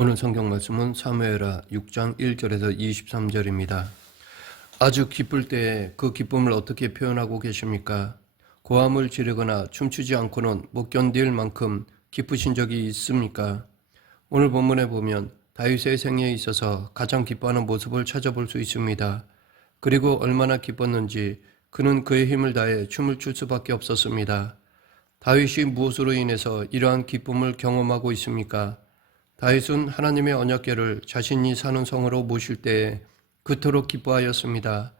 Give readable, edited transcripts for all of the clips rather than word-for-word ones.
오늘 성경 말씀은 사무엘하 6장 1절에서 23절입니다. 아주 기쁠 때에 그 기쁨을 어떻게 표현하고 계십니까? 고함을 지르거나 춤추지 않고는 못 견딜 만큼 기쁘신 적이 있습니까? 오늘 본문에 보면 다윗의 생애에 있어서 가장 기뻐하는 모습을 찾아볼 수 있습니다. 그리고 얼마나 기뻤는지 그는 그의 힘을 다해 춤을 출 수밖에 없었습니다. 다윗이 무엇으로 인해서 이러한 기쁨을 경험하고 있습니까? 다윗은 하나님의 언약궤를 자신이 사는 성으로 모실 때에 그토록 기뻐하였습니다.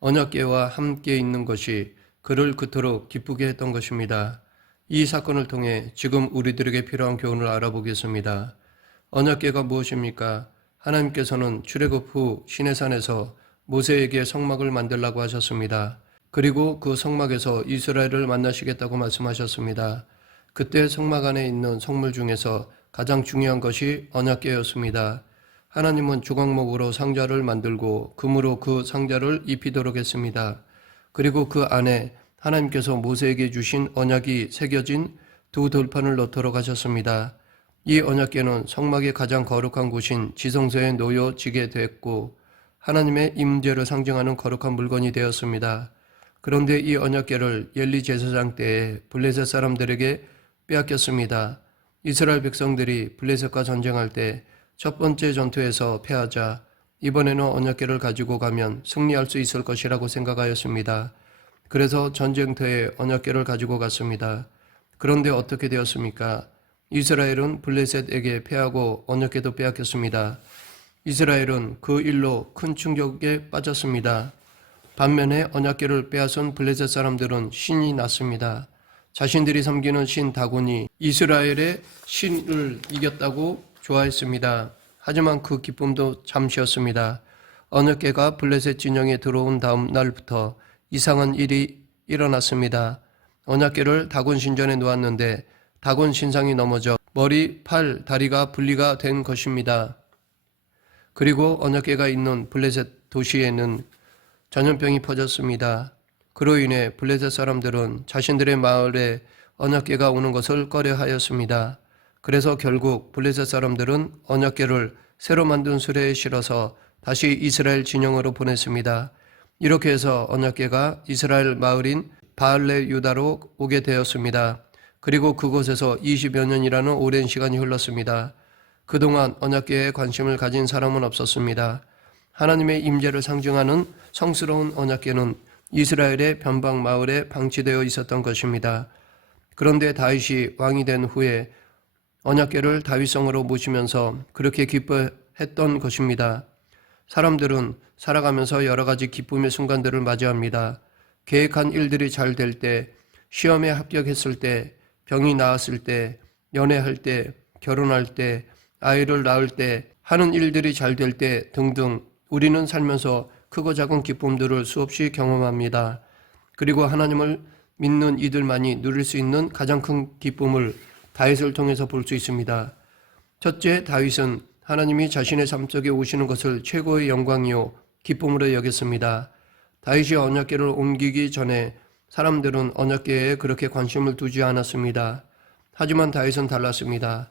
언약궤와 함께 있는 것이 그를 그토록 기쁘게 했던 것입니다. 이 사건을 통해 지금 우리들에게 필요한 교훈을 알아보겠습니다. 언약궤가 무엇입니까? 하나님께서는 출애굽 후 시내산에서 모세에게 성막을 만들라고 하셨습니다. 그리고 그 성막에서 이스라엘을 만나시겠다고 말씀하셨습니다. 그때 성막 안에 있는 성물 중에서 가장 중요한 것이 언약궤였습니다. 하나님은 주광목으로 상자를 만들고 금으로 그 상자를 입히도록 했습니다. 그리고 그 안에 하나님께서 모세에게 주신 언약이 새겨진 두 돌판을 넣도록 하셨습니다. 이 언약궤는 성막의 가장 거룩한 곳인 지성소에 놓여지게 됐고 하나님의 임재를 상징하는 거룩한 물건이 되었습니다. 그런데 이 언약궤를 엘리 제사장 때에 블레셋 사람들에게 빼앗겼습니다. 이스라엘 백성들이 블레셋과 전쟁할 때 첫 번째 전투에서 패하자 이번에는 언약궤를 가지고 가면 승리할 수 있을 것이라고 생각하였습니다. 그래서 전쟁터에 언약궤를 가지고 갔습니다. 그런데 어떻게 되었습니까? 이스라엘은 블레셋에게 패하고 언약궤도 빼앗겼습니다. 이스라엘은 그 일로 큰 충격에 빠졌습니다. 반면에 언약궤를 빼앗은 블레셋 사람들은 신이 났습니다. 자신들이 섬기는 신 다곤이 이스라엘의 신을 이겼다고 좋아했습니다. 하지만 그 기쁨도 잠시였습니다. 언약궤가 블레셋 진영에 들어온 다음 날부터 이상한 일이 일어났습니다. 언약궤를 다곤 신전에 놓았는데 다곤 신상이 넘어져 머리, 팔, 다리가 분리가 된 것입니다. 그리고 언약궤가 있는 블레셋 도시에는 전염병이 퍼졌습니다. 그로 인해 블레셋 사람들은 자신들의 마을에 언약궤가 오는 것을 꺼려하였습니다. 그래서 결국 블레셋 사람들은 언약궤를 새로 만든 수레에 실어서 다시 이스라엘 진영으로 보냈습니다. 이렇게 해서 언약궤가 이스라엘 마을인 바알레 유다로 오게 되었습니다. 그리고 그곳에서 20여 년이라는 오랜 시간이 흘렀습니다. 그동안 언약궤에 관심을 가진 사람은 없었습니다. 하나님의 임재를 상징하는 성스러운 언약궤는 이스라엘의 변방 마을에 방치되어 있었던 것입니다. 그런데 다윗이 왕이 된 후에 언약궤를 다윗성으로 모시면서 그렇게 기뻐했던 것입니다. 사람들은 살아가면서 여러 가지 기쁨의 순간들을 맞이합니다. 계획한 일들이 잘 될 때, 시험에 합격했을 때, 병이 나았을 때, 연애할 때, 결혼할 때, 아이를 낳을 때, 하는 일들이 잘 될 때 등등 우리는 살면서 크고 작은 기쁨들을 수없이 경험합니다. 그리고 하나님을 믿는 이들만이 누릴 수 있는 가장 큰 기쁨을 다윗을 통해서 볼 수 있습니다. 첫째, 다윗은 하나님이 자신의 삶 속에 오시는 것을 최고의 영광이요 기쁨으로 여겼습니다. 다윗이 언약궤를 옮기기 전에 사람들은 언약궤에 그렇게 관심을 두지 않았습니다. 하지만 다윗은 달랐습니다.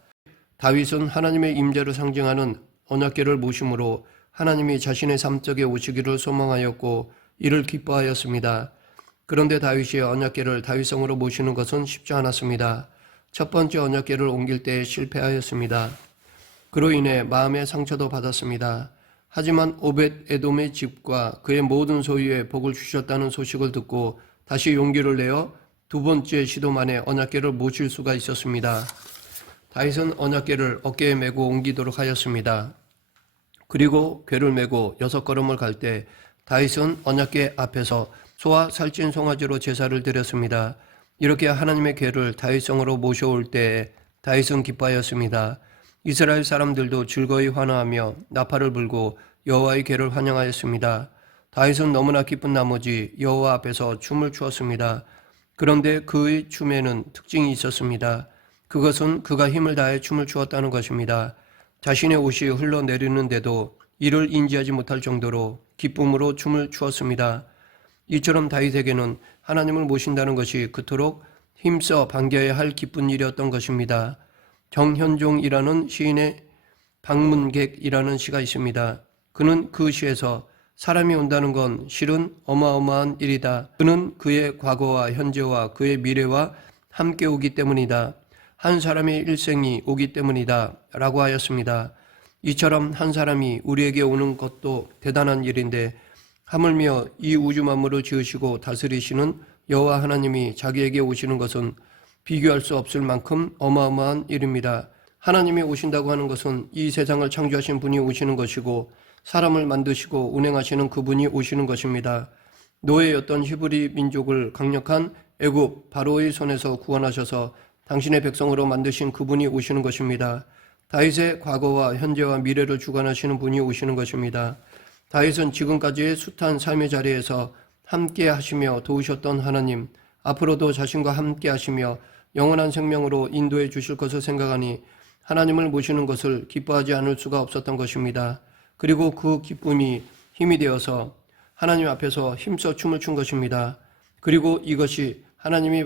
다윗은 하나님의 임재를 상징하는 언약궤를 모심으로 하나님이 자신의 삶 속에 오시기를 소망하였고 이를 기뻐하였습니다. 그런데 다윗이 언약궤를 다윗성으로 모시는 것은 쉽지 않았습니다. 첫 번째 언약궤를 옮길 때 실패하였습니다. 그로 인해 마음의 상처도 받았습니다. 하지만 오벳 에돔의 집과 그의 모든 소유에 복을 주셨다는 소식을 듣고 다시 용기를 내어 두 번째 시도 만에 언약궤를 모실 수가 있었습니다. 다윗은 언약궤를 어깨에 메고 옮기도록 하였습니다. 그리고 궤를 메고 6걸음을 갈 때 다윗은 언약궤 앞에서 소와 살찐 송아지로 제사를 드렸습니다. 이렇게 하나님의 궤를 다윗성으로 모셔올 때 다윗은 기뻐하였습니다. 이스라엘 사람들도 즐거이 환호하며 나팔을 불고 여호와의 궤를 환영하였습니다. 다윗은 너무나 기쁜 나머지 여호와 앞에서 춤을 추었습니다. 그런데 그의 춤에는 특징이 있었습니다. 그것은 그가 힘을 다해 춤을 추었다는 것입니다. 자신의 옷이 흘러내리는데도 이를 인지하지 못할 정도로 기쁨으로 춤을 추었습니다. 이처럼 다윗에게는 하나님을 모신다는 것이 그토록 힘써 반겨야 할 기쁜 일이었던 것입니다. 정현종이라는 시인의 방문객이라는 시가 있습니다. 그는 그 시에서 사람이 온다는 건 실은 어마어마한 일이다. 그는 그의 과거와 현재와 그의 미래와 함께 오기 때문이다. 한 사람의 일생이 오기 때문이다. 라고 하였습니다. 이처럼 한 사람이 우리에게 오는 것도 대단한 일인데 하물며 이 우주 만물을 지으시고 다스리시는 여호와 하나님이 자기에게 오시는 것은 비교할 수 없을 만큼 어마어마한 일입니다. 하나님이 오신다고 하는 것은 이 세상을 창조하신 분이 오시는 것이고 사람을 만드시고 운행하시는 그분이 오시는 것입니다. 노예였던 히브리 민족을 강력한 애굽 바로의 손에서 구원하셔서 당신의 백성으로 만드신 그분이 오시는 것입니다. 다윗의 과거와 현재와 미래를 주관하시는 분이 오시는 것입니다. 다윗은 지금까지의 숱한 삶의 자리에서 함께 하시며 도우셨던 하나님, 앞으로도 자신과 함께 하시며 영원한 생명으로 인도해 주실 것을 생각하니 하나님을 모시는 것을 기뻐하지 않을 수가 없었던 것입니다. 그리고 그 기쁨이 힘이 되어서 하나님 앞에서 힘써 춤을 춘 것입니다. 그리고 이것이 하나님이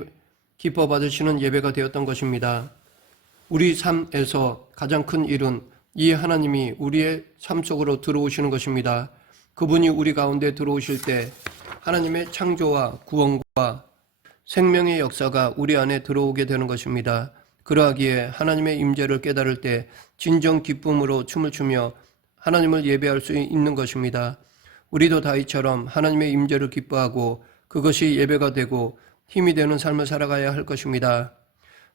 기뻐 받으시는 예배가 되었던 것입니다. 우리 삶에서 가장 큰 일은 이 하나님이 우리의 삶 속으로 들어오시는 것입니다. 그분이 우리 가운데 들어오실 때 하나님의 창조와 구원과 생명의 역사가 우리 안에 들어오게 되는 것입니다. 그러하기에 하나님의 임재를 깨달을 때 진정 기쁨으로 춤을 추며 하나님을 예배할 수 있는 것입니다. 우리도 다윗처럼 하나님의 임재를 기뻐하고 그것이 예배가 되고 힘이 되는 삶을 살아가야 할 것입니다.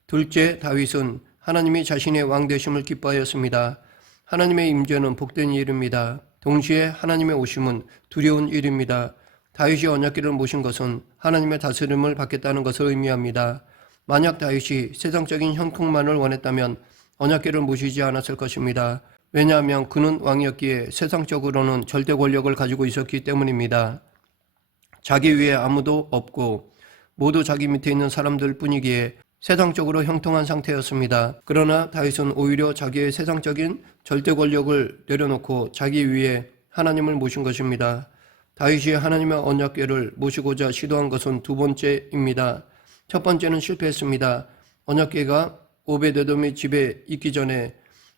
둘째, 다윗은 하나님이 자신의 왕 되심을 기뻐하였습니다. 하나님의 임재는 복된 일입니다. 동시에 하나님의 오심은 두려운 일입니다. 다윗이 언약궤를 모신 것은 하나님의 다스림을 받겠다는 것을 의미합니다. 만약 다윗이 세상적인 형통만을 원했다면 언약궤를 모시지 않았을 것입니다. 왜냐하면 그는 왕이었기에 세상적으로는 절대 권력을 가지고 있었기 때문입니다. 자기 위에 아무도 없고 모두 자기 밑에 있는 사람들 뿐이기에 세상적으로 형통한 상태였습니다. 그러나 다윗은 오히려 자기의 세상적인 절대 권력을 내려놓고 자기 위에 하나님을 모신 것입니다. 다윗이 하나님의 언약궤를 모시고자 시도한 것은 두 번째입니다. 첫 번째는 실패했습니다. 언약궤가 오베데돔의 집에 있기 전에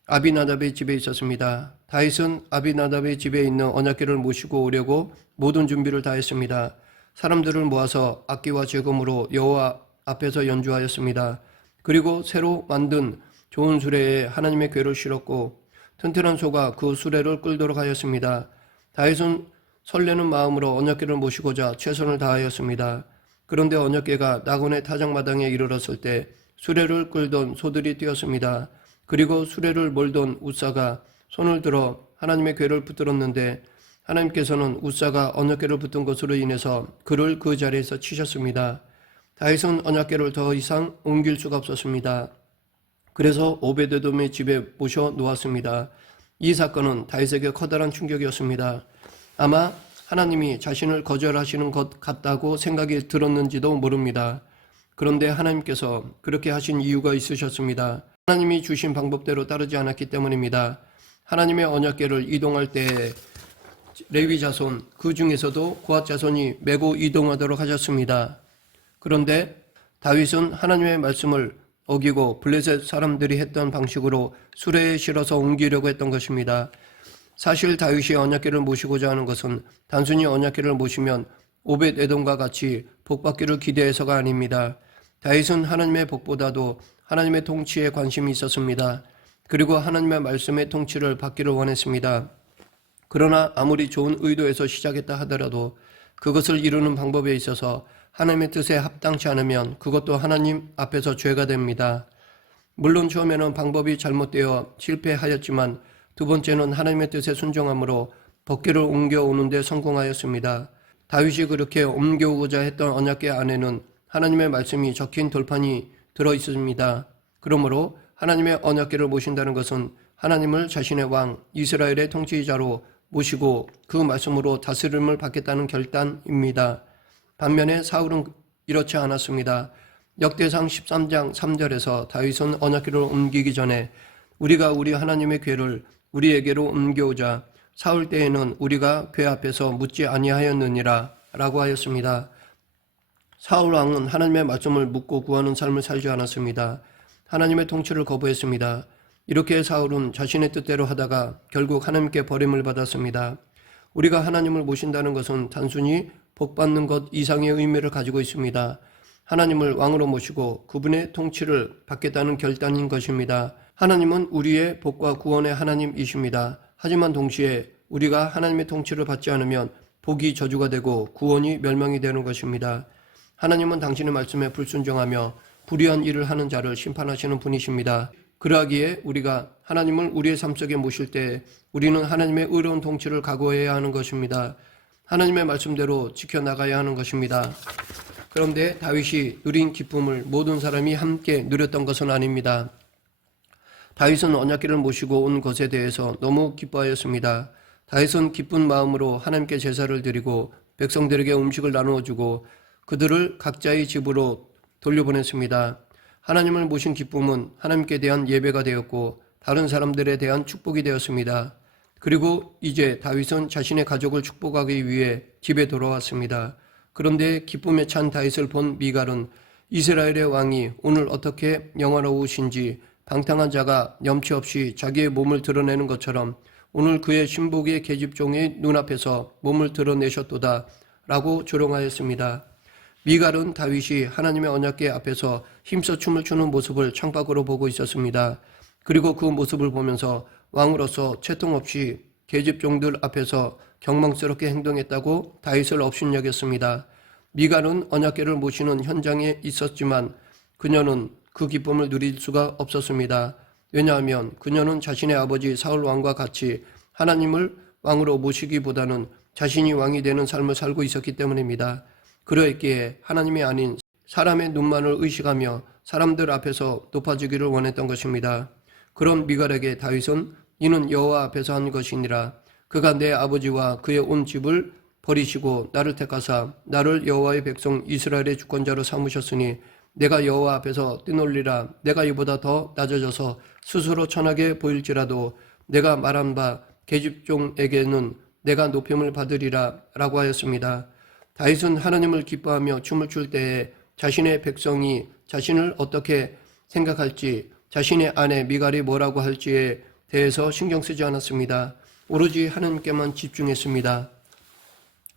아비나답의 집에 있었습니다. 다윗은 아비나답의 집에 있는 언약궤를 모시고 오려고 모든 준비를 다했습니다. 사람들을 모아서 악기와 제금으로 여호와 앞에서 연주하였습니다. 그리고 새로 만든 좋은 수레에 하나님의 궤를 실었고 튼튼한 소가 그 수레를 끌도록 하였습니다. 다윗은 설레는 마음으로 언약궤를 모시고자 최선을 다하였습니다. 그런데 언약궤가 나곤의 타작마당에 이르렀을 때 수레를 끌던 소들이 뛰었습니다. 그리고 수레를 몰던 웃사가 손을 들어 하나님의 궤를 붙들었는데 하나님께서는 웃사가 언약궤를 붙든 것으로 인해서 그를 그 자리에서 치셨습니다. 다윗은 언약궤를 더 이상 옮길 수가 없었습니다. 그래서 오베데돔의 집에 모셔 놓았습니다. 이 사건은 다윗에게 커다란 충격이었습니다. 아마 하나님이 자신을 거절하시는 것 같다고 생각이 들었는지도 모릅니다. 그런데 하나님께서 그렇게 하신 이유가 있으셨습니다. 하나님이 주신 방법대로 따르지 않았기 때문입니다. 하나님의 언약궤를 이동할 때 레위 자손 그 중에서도 고핫 자손이 메고 이동하도록 하셨습니다. 그런데 다윗은 하나님의 말씀을 어기고 블레셋 사람들이 했던 방식으로 수레에 실어서 옮기려고 했던 것입니다. 사실 다윗이 언약궤를 모시고자 하는 것은 단순히 언약궤를 모시면 오벳 에돔과 같이 복받기를 기대해서가 아닙니다. 다윗은 하나님의 복보다도 하나님의 통치에 관심이 있었습니다. 그리고 하나님의 말씀의 통치를 받기를 원했습니다. 그러나 아무리 좋은 의도에서 시작했다 하더라도 그것을 이루는 방법에 있어서 하나님의 뜻에 합당치 않으면 그것도 하나님 앞에서 죄가 됩니다. 물론 처음에는 방법이 잘못되어 실패하였지만 두 번째는 하나님의 뜻에 순종함으로 법궤를 옮겨오는 데 성공하였습니다. 다윗이 그렇게 옮겨오고자 했던 언약궤 안에는 하나님의 말씀이 적힌 돌판이 들어있습니다. 그러므로 하나님의 언약궤를 모신다는 것은 하나님을 자신의 왕, 이스라엘의 통치자로 모시고 그 말씀으로 다스림을 받겠다는 결단입니다. 반면에 사울은 이렇지 않았습니다. 역대상 13장 3절에서 다윗은 언약궤를 옮기기 전에 우리가 우리 하나님의 궤를 우리에게로 옮겨오자 사울 때에는 우리가 궤 앞에서 묻지 아니하였느니라 라고 하였습니다. 사울 왕은 하나님의 말씀을 묻고 구하는 삶을 살지 않았습니다. 하나님의 통치를 거부했습니다. 이렇게 사울은 자신의 뜻대로 하다가 결국 하나님께 버림을 받았습니다. 우리가 하나님을 모신다는 것은 단순히 복받는 것 이상의 의미를 가지고 있습니다. 하나님을 왕으로 모시고 그분의 통치를 받겠다는 결단인 것입니다. 하나님은 우리의 복과 구원의 하나님이십니다. 하지만 동시에 우리가 하나님의 통치를 받지 않으면 복이 저주가 되고 구원이 멸망이 되는 것입니다. 하나님은 당신의 말씀에 불순종하며 불의한 일을 하는 자를 심판하시는 분이십니다. 그러하기에 우리가 하나님을 우리의 삶 속에 모실 때 우리는 하나님의 의로운 통치를 각오해야 하는 것입니다. 하나님의 말씀대로 지켜나가야 하는 것입니다. 그런데 다윗이 누린 기쁨을 모든 사람이 함께 누렸던 것은 아닙니다. 다윗은 언약궤를 모시고 온 것에 대해서 너무 기뻐하였습니다. 다윗은 기쁜 마음으로 하나님께 제사를 드리고 백성들에게 음식을 나누어 주고 그들을 각자의 집으로 돌려보냈습니다. 하나님을 모신 기쁨은 하나님께 대한 예배가 되었고 다른 사람들에 대한 축복이 되었습니다. 그리고 이제 다윗은 자신의 가족을 축복하기 위해 집에 돌아왔습니다. 그런데 기쁨에 찬 다윗을 본 미갈은 이스라엘의 왕이 오늘 어떻게 영화로우신지 방탕한 자가 염치 없이 자기의 몸을 드러내는 것처럼 오늘 그의 신복의 계집종의 눈앞에서 몸을 드러내셨도다 라고 조롱하였습니다. 미갈은 다윗이 하나님의 언약궤 앞에서 힘써 춤을 추는 모습을 창밖으로 보고 있었습니다. 그리고 그 모습을 보면서 왕으로서 채통 없이 계집종들 앞에서 경망스럽게 행동했다고 다윗을 업신여겼습니다. 미갈은 언약궤를 모시는 현장에 있었지만 그녀는 그 기쁨을 누릴 수가 없었습니다. 왜냐하면 그녀는 자신의 아버지 사울 왕과 같이 하나님을 왕으로 모시기보다는 자신이 왕이 되는 삶을 살고 있었기 때문입니다. 그러했기에 하나님이 아닌 사람의 눈만을 의식하며 사람들 앞에서 높아지기를 원했던 것입니다. 그런 미갈에게 다윗은 이는 여호와 앞에서 한 것이니라. 그가 내 아버지와 그의 온 집을 버리시고 나를 택하사 나를 여호와의 백성 이스라엘의 주권자로 삼으셨으니 내가 여호와 앞에서 뛰놀리라. 내가 이보다 더 낮아져서 스스로 천하게 보일지라도 내가 말한 바 계집종에게는 내가 높임을 받으리라 라고 하였습니다. 다윗은 하나님을 기뻐하며 춤을 출 때에 자신의 백성이 자신을 어떻게 생각할지, 자신의 아내 미갈이 뭐라고 할지에 대해서 신경 쓰지 않았습니다. 오로지 하나님께만 집중했습니다.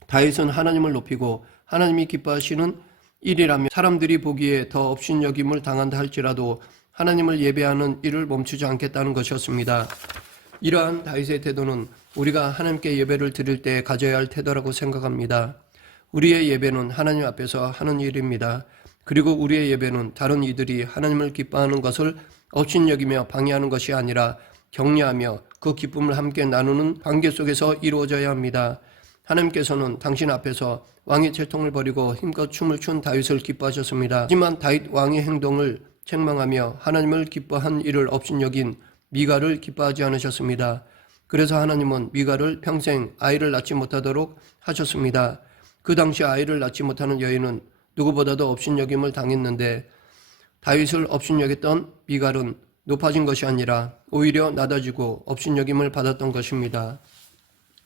다윗은 하나님을 높이고 하나님이 기뻐하시는 일이라면 사람들이 보기에 더 업신여김을 당한다 할지라도 하나님을 예배하는 일을 멈추지 않겠다는 것이었습니다. 이러한 다윗의 태도는 우리가 하나님께 예배를 드릴 때 가져야 할 태도라고 생각합니다. 우리의 예배는 하나님 앞에서 하는 일입니다. 그리고 우리의 예배는 다른 이들이 하나님을 기뻐하는 것을 업신여기며 방해하는 것이 아니라 격려하며 그 기쁨을 함께 나누는 관계 속에서 이루어져야 합니다. 하나님께서는 당신 앞에서 왕의 채통을 버리고 힘껏 춤을 춘 다윗을 기뻐하셨습니다. 하지만 다윗 왕의 행동을 책망하며 하나님을 기뻐한 일을 업신여긴 미갈을 기뻐하지 않으셨습니다. 그래서 하나님은 미갈을 평생 아이를 낳지 못하도록 하셨습니다. 그 당시 아이를 낳지 못하는 여인은 누구보다도 업신여김을 당했는데 다윗을 업신여겼던 미갈은 높아진 것이 아니라 오히려 낮아지고 업신여김을 받았던 것입니다.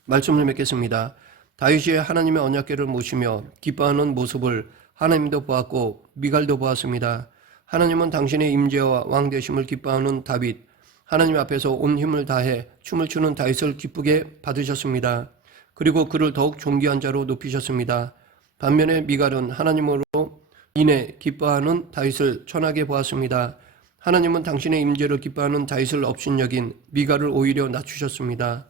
말씀을 맺겠습니다. 다윗이 하나님의 언약궤를 모시며 기뻐하는 모습을 하나님도 보았고 미갈도 보았습니다. 하나님은 당신의 임재와 왕되심을 기뻐하는 다윗, 하나님 앞에서 온 힘을 다해 춤을 추는 다윗을 기쁘게 받으셨습니다. 그리고 그를 더욱 존귀한 자로 높이셨습니다. 반면에 미갈은 하나님으로 인해 기뻐하는 다윗을 천하게 보았습니다. 하나님은 당신의 임재를 기뻐하는 다윗을 업신여긴 미갈을 오히려 낮추셨습니다.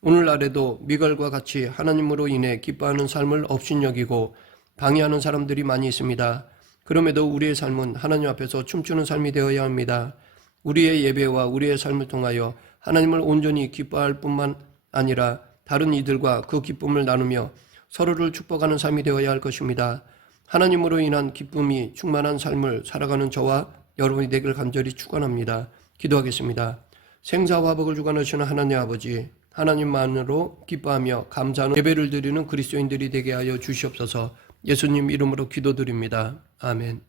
오늘날에도 미갈과 같이 하나님으로 인해 기뻐하는 삶을 업신여기고 방해하는 사람들이 많이 있습니다. 그럼에도 우리의 삶은 하나님 앞에서 춤추는 삶이 되어야 합니다. 우리의 예배와 우리의 삶을 통하여 하나님을 온전히 기뻐할 뿐만 아니라 다른 이들과 그 기쁨을 나누며 서로를 축복하는 삶이 되어야 할 것입니다. 하나님으로 인한 기쁨이 충만한 삶을 살아가는 저와 여러분이 되길 간절히 축원합니다. 기도하겠습니다. 생사화복을 주관하시는 하나님 아버지, 하나님만으로 기뻐하며 감사하는 예배를 드리는 그리스도인들이 되게 하여 주시옵소서. 예수님 이름으로 기도드립니다. 아멘.